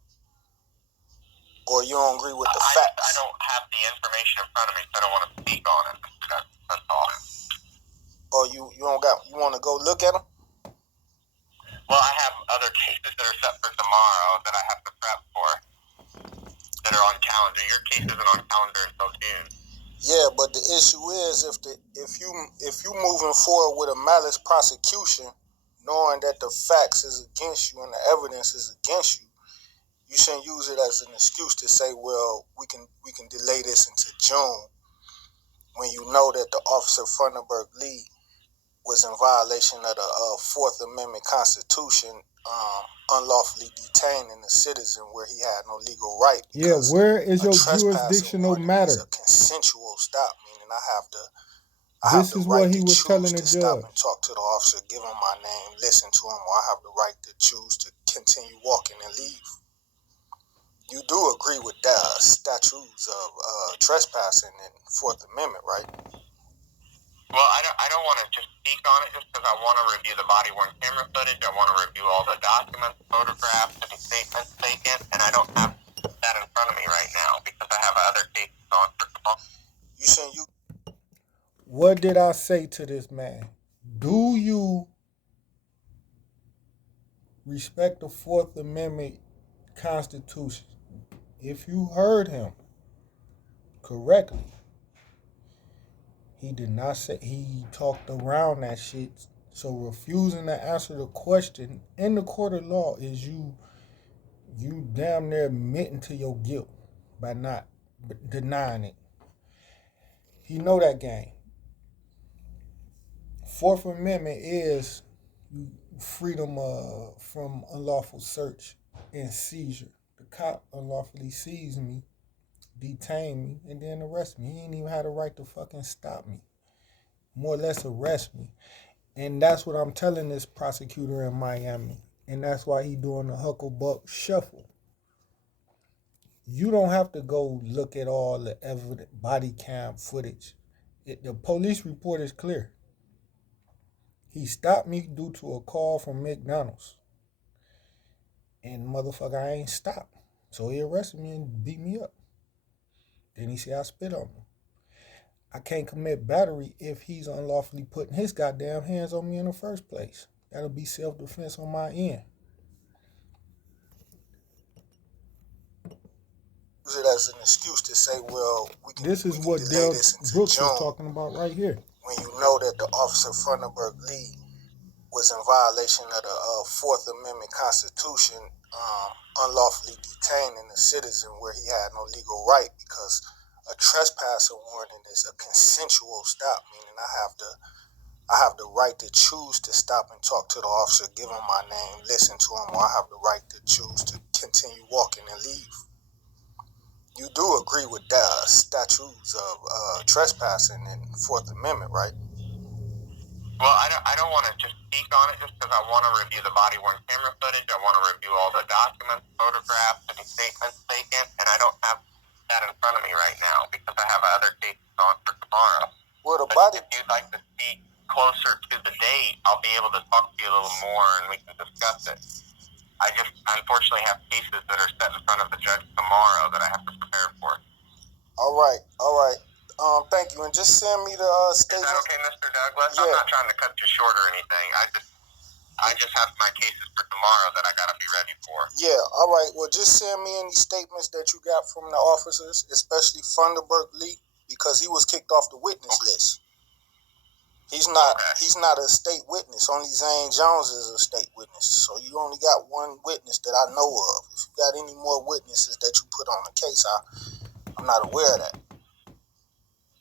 Or you don't agree with the facts? I don't have the information in front of me, so I don't want to speak on it. That's all. Or you want to go look at them? Well, I have other cases that are set for tomorrow that I have to prep for that are on calendar. Your case isn't on calendar until June. Yeah, but the issue is if you moving forward with a malice prosecution, knowing that the facts is against you and the evidence is against you, you shouldn't use it as an excuse to say, well, we can delay this into June, when you know that the officer Funderburg Lee was in violation of the Fourth Amendment Constitution, unlawfully detaining a citizen where he had no legal right. Yeah, where is your jurisdictional matter? A consensual stop, meaning I have This the is right what he to was choose telling to the stop judge. and talk to the officer, give him my name, listen to him, or I have the right to choose to continue walking and leave. You do agree with the statutes of trespassing in Fourth Amendment, right? Well, I don't want to just speak on it just because I want to review the body-worn camera footage. I want to review all the documents, photographs, and statements taken, and I don't have that in front of me right now because I have other cases on for tomorrow. What did I say to this man? Do you respect the Fourth Amendment Constitution? If you heard him correctly, he did not say, he talked around that shit. So refusing to answer the question in the court of law is you damn near admitting to your guilt by not denying it. He know that game. Fourth Amendment is freedom from unlawful search and seizure. The cop unlawfully seized me, detained me, and then arrest me. He ain't even had a right to fucking stop me. More or less arrest me. And that's what I'm telling this prosecutor in Miami. And that's why he doing the Hucklebuck Shuffle. You don't have to go look at all the evidence, body cam footage. The police report is clear. He stopped me due to a call from McDonald's. And motherfucker, I ain't stopped. So he arrested me and beat me up. Then he said I spit on him. I can't commit battery if he's unlawfully putting his goddamn hands on me in the first place. That'll be self-defense on my end. Use it as an excuse to say, well, this is what Dale Brooks was talking about right here. When you know that the officer Funderburg Lee was in violation of the Fourth Amendment Constitution, unlawfully detaining a citizen where he had no legal right, because a trespassing warning is a consensual stop, meaning I have the right to choose to stop and talk to the officer, give him my name, listen to him, or I have the right to choose to continue walking and leave. You do agree with the statutes of trespassing in Fourth Amendment, right? Well, I don't want to just speak on it just because I want to review the body-worn camera footage. I want to review all the documents, photographs, and statements taken, and I don't have that in front of me right now because I have other cases on for tomorrow. Well, if you'd like to speak closer to the date, I'll be able to talk to you a little more and we can discuss it. I just unfortunately have cases that are set in front of the judge tomorrow that I have to prepare for. All right. Thank you. And just send me the statement. Is that okay, Mr. Douglas? Yeah. I'm not trying to cut you short or anything. I just have my cases for tomorrow that I got to be ready for. Yeah, all right. Well, just send me any statements that you got from the officers, especially Funderburg Lee, because he was kicked off the witness list. He's not a state witness. Only Zane Jones is a state witness. So you only got one witness that I know of. If you got any more witnesses that you put on the case, I'm not aware of that.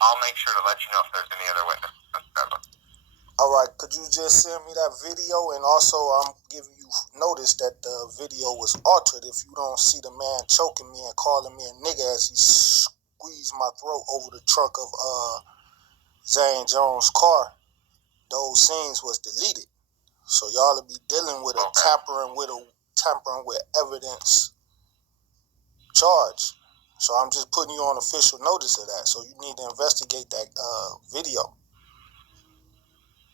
I'll make sure to let you know if there's any other witnesses, Mr. Douglas. All right, could you just send me that video? And also, I'm giving you notice that the video was altered. If you don't see the man choking me and calling me a nigga as he squeezed my throat over the trunk of Zane Jones' car, those scenes was deleted. So y'all will be dealing with a tampering with evidence charge. So I'm just putting you on official notice of that. So you need to investigate that video.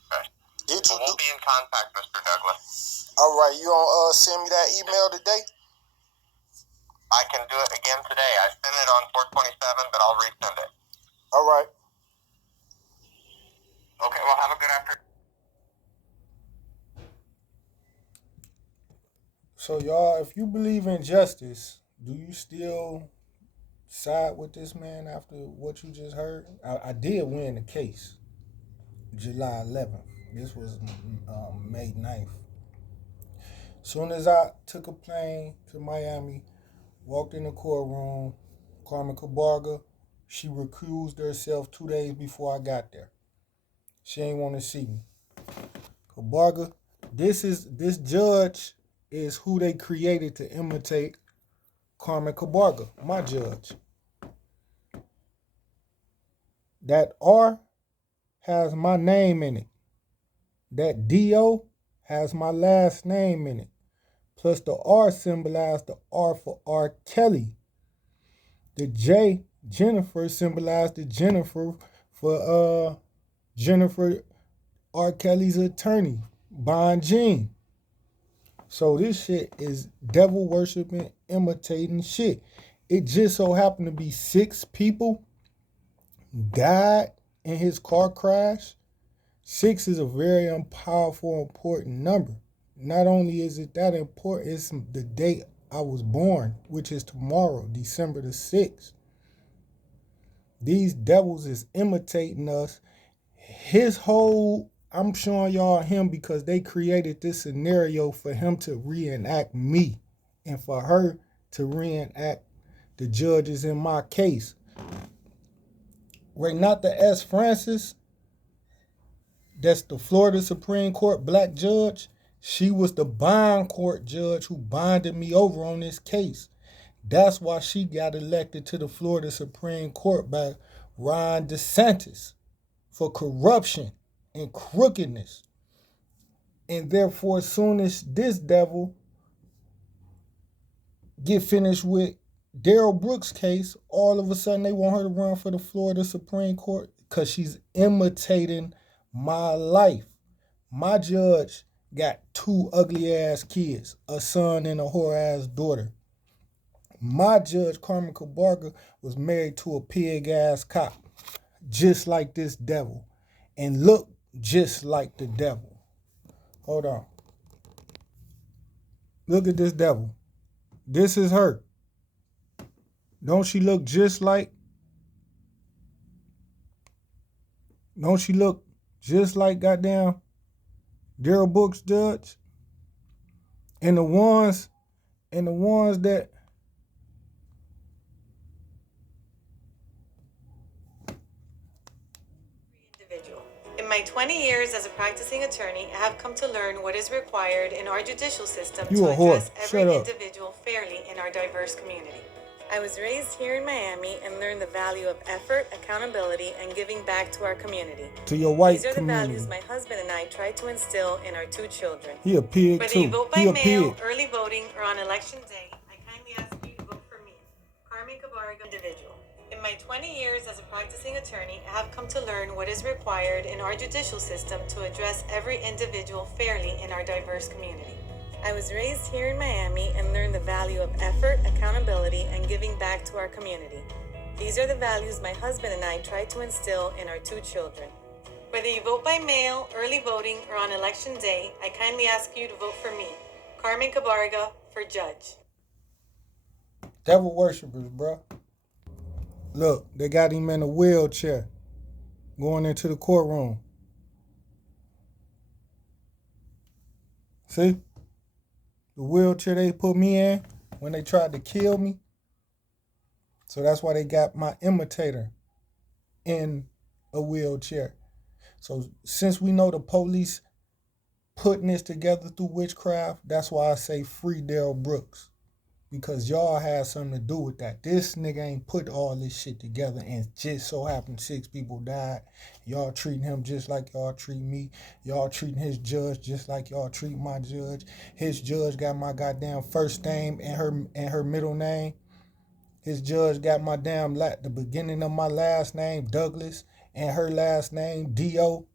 Okay. We'll be in contact, Mr. Douglas. All right, you gonna send me that email today? I can do it again today. I sent it on 427, but I'll resend it. All right. Okay, well, have a good afternoon. So y'all, if you believe in justice, do you still side with this man after what you just heard? I did win the case July 11th. This was May 9th. Soon as I took a plane to Miami, walked in the courtroom, Carmen Cabarga, she recused herself 2 days before I got there. She ain't want to see me. Cabarga, this judge is who they created to imitate Carmen Cabarga, my judge. That R has my name in it. That DO has my last name in it. Plus the R symbolized the R for R.Kelly. The J, Jennifer, symbolized the Jennifer for Jennifer, R.Kelly's attorney, Bon Jean. So this shit is devil worshiping, imitating shit. It just so happened to be 6 people died in his car crash. 6 is a very powerful, important number. Not only is it that important, it's the date I was born, which is tomorrow, December the 6th. These devils is imitating us. His whole, I'm showing y'all him because they created this scenario for him to reenact me and for her to reenact the judges in my case. Renatha S. Francis, that's the Florida Supreme Court black judge. She was the bond court judge who bonded me over on this case. That's why she got elected to the Florida Supreme Court by Ron DeSantis for corruption and crookedness. And therefore, as soon as this devil get finished with Darrell Brooks' case, all of a sudden they want her to run for the Florida Supreme Court because she's imitating my life. My judge got 2 ugly-ass kids, a son and a whore-ass daughter. My judge, Carmen Cabarga, was married to a pig-ass cop, just like this devil, and looked just like the devil. Hold on. Look at this devil. This is her. Don't she look just like? Don't she look just like goddamn Darrell Brooks judge? And the ones that individual. In my 20 years as a practicing attorney, I have come to learn what is required in our judicial system to address every individual fairly in our diverse community. I was raised here in Miami and learned the value of effort, accountability, and giving back to our community. To your white These are community. the values my husband and I tried to instill in our 2 children. He a pig Whether too. you vote by mail, early voting, or on election day, I kindly ask you to vote for me, Carmen Cabarga, individual. In my 20 years as a practicing attorney, I have come to learn what is required in our judicial system to address every individual fairly in our diverse community. I was raised here in Miami and learned the value of effort, accountability, and giving back to our community. These are the values my husband and I tried to instill in our 2 children. Whether you vote by mail, early voting, or on election day, I kindly ask you to vote for me, Carmen Cabarga, for judge. Devil worshippers, bro. Look, they got him in a wheelchair going into the courtroom. See? The wheelchair they put me in when they tried to kill me. So that's why they got my imitator in a wheelchair. So since we know the police putting this together through witchcraft, that's why I say free Darrell Brooks. because y'all had something to do with that. This nigga ain't put all this shit together, and just so happened 6 people died. Y'all treating him just like y'all treat me. Y'all treating his judge just like y'all treat my judge. His judge got my goddamn first name and her middle name. His judge got my damn the beginning of my last name, Douglas, and her last name, D.O.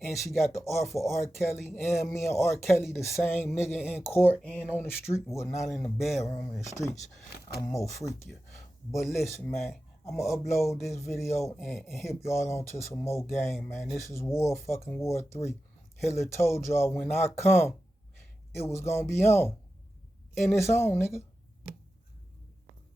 And she got the R for R.Kelly. And me and R.Kelly the same nigga in court and on the street. Well, not in the bedroom, in the streets. I'm more freakier. But listen, man. I'm going to upload this video and hip y'all on to some more game, man. This is War 3. Hitler told y'all when I come, it was going to be on. And it's on, nigga.